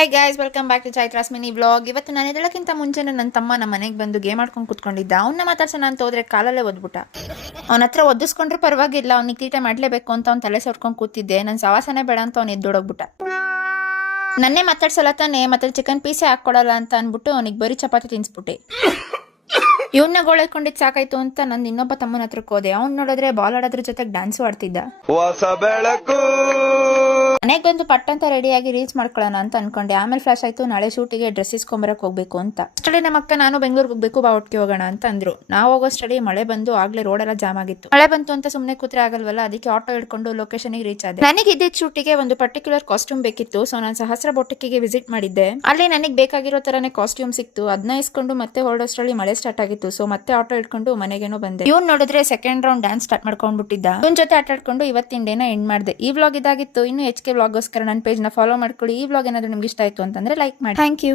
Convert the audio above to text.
Hi guys, welcome back to Chaitra's mini vlog. ಇವತ್ತು ನಾನು ಇದಕ್ಕಿಂತ ಮುಂಚೆ ನನ್ನ ತಮ್ಮ ನಮ್ಮ ಮನೆಗೆ ಬಂದು ಗೇಮ್ ಆಡ್ಕೊಂಡು ಕೂತ್ಕೊಂಡಿದ್ದ. ಅವನ್ನ ಮಾತಾಡ್ಸೋಣ ಅಂತ ಹೋದ್ರೆ ಕಾಲಲ್ಲೇ ಓದ್ಬಿಟ್ಟ. ಅವನ ಹತ್ರ ಒದಿಸ್ಕೊಂಡ್ರೆ ಪರವಾಗಿಲ್ಲ, ಅವ್ನಿಗೆ ತೀಟೆ ಮಾಡಲೇಬೇಕು ಅಂತ ಅವ್ನು ತಲೆ ಸೊಟ್ಕೊಂಡು ಕೂತಿದ್ದೆ. ನನ್ನ ಸವಾಸನೆ ಬೇಡ ಅಂತ ಅವ್ನು ಎದ್ದೋಡೋಗ್ಬಿಟ್ಟ. ನನ್ನೇ ಮಾತಾಡ್ಸಲ್ಲ ತಾನೆ, ಮತ್ತೆ ಚಿಕನ್ ಪೀಸೇ ಹಾಕ್ಕೊಡಲ್ಲ ಅಂತ ಅಂದ್ಬಿಟ್ಟು ಅವನಿಗೆ ಬರೀ ಚಪಾತಿ ತಿನ್ಸ್ಬಿಟ್ಟೆ. ಇವನ್ನ ಗೋಳೈಕೊಂಡಿದ್ದು ಸಾಕಾಯ್ತು ಅಂತ ನಂದು ಇನ್ನೊಬ್ಬ ತಮ್ಮನ ಹತ್ರಕ್ಕೆ ಹೋದೆ. ಅವ್ನು ನೋಡಿದ್ರೆ ಬಾಲ್ ಆಡೋದ್ರ ಜೊತೆಗೆ ಡ್ಯಾನ್ಸು ಆಡ್ತಿದ್ದ. ಮನೆಗೆ ಬಂದು ಪಟ್ಟಂತ ರೆಡಿಯಾಗಿ ರೀಲ್ಸ್ ಮಾಡ್ಕೊಳ್ಳೋಣ ಅಂತ ಅನ್ಕೊಂಡೆ. ಆಮೇಲೆ ಫ್ಲಾಶ್ ಆಯ್ತು, ನಾಳೆ ಶೂಟಿಗೆ ಡ್ರೆಸ್ ಇಸ್ಕೊಂಬರಕ್ ಹೋಗ್ಬೇಕು ಅಂತ. ಅಷ್ಟೇ ನಮ್ಮ ಅಕ್ಕ ನಾನು ಬೆಂಗಳೂರಿಗೆ ಹೋಗ್ಬೇಕು, ಬಾ ಒಟ್ಟಿಗೆ ಹೋಗೋಣ ಅಂತ ಅಂದ್ರು. ನಾವು ಹೋಗೋಷ್ಟಡಿ ಮಳೆ ಬಂದು ಆಗ್ಲೇ ರೋಡೆಲ್ಲ ಜಾಮ್ ಆಗಿತ್ತು. ಮಳೆ ಬಂತು ಅಂತ ಸುಮ್ಮನೆ ಕೂತ್ರೆ ಆಗಲ್ವಲ್ಲ, ಅದಕ್ಕೆ ಆಟೋ ಹಿಡ್ಕೊಂಡು ಲೊಕೇಶನ್ಗೆ ರೀಚ್ ಆದೆ. ನನಗೆ ಇದ್ದಿದ್ದ ಶೂಟಿಗೆ ಒಂದು ಪರ್ಟಿಕ್ಯುಲರ್ ಕಾಸ್ಟ್ಯೂಮ್ ಬೇಕಿತ್ತು. ಸೊ ನಾನು ಸಹಸ್ರ ಬೊಟ್ಟಿಗೆ ವಿಸಿಟ್ ಮಾಡಿದ್ದೆ. ಅಲ್ಲಿ ನನಗೆ ಬೇಕಾಗಿರೋ ತರನೇ ಕಾಸ್ಟ್ಯೂಮ್ ಸಿಕ್ತು. ಅದನ್ನ ಇಸ್ಕೊಂಡು ಮತ್ತೆ ಹೊರಡೋಷ್ಟರಲ್ಲಿ ಮಳೆ ಸ್ಟಾರ್ಟ್ ಆಗಿತ್ತು. ಸೊ ಮತ್ತೆ ಆಟೋ ಹಿಡ್ಕೊಂಡು ಮನೆಗೇನೋ ಬಂದೆ. ಇವ್ನು ನೋಡಿದ್ರೆ ಸೆಕೆಂಡ್ ರೌಂಡ್ ಡ್ಯಾನ್ಸ್ ಸ್ಟಾರ್ಟ್ ಮಾಡ್ಕೊಂಡ್ಬಿಟ್ಟಿದ್ದ. ಇವನ್ ಜೊತೆ ಆಟಾಡ್ಕೊಂಡು ಇವತ್ತಿನ ಡೇನ ಎಂಡ್ ಮಾಡಿದೆ. ಈ ವ್ಲಾಗ್ ಇದಾಗಿತ್ತು. ಇನ್ನು HK ವ್ಲಾಗ್ಗೋಸ್ಕರ ನನ್ನ ಪೇಜ್ ನ ಫಾಲೋ ಮಾಡ್ಕೊಳ್ಳಿ. ಈ ವ್ಲಾಗ್ ಏನಾದ್ರು ನಿಮ್ಗೆ ಇಷ್ಟ ಆಯ್ತು ಅಂತಂದ್ರೆ ಲೈಕ್ ಮಾಡಿ. Thank you.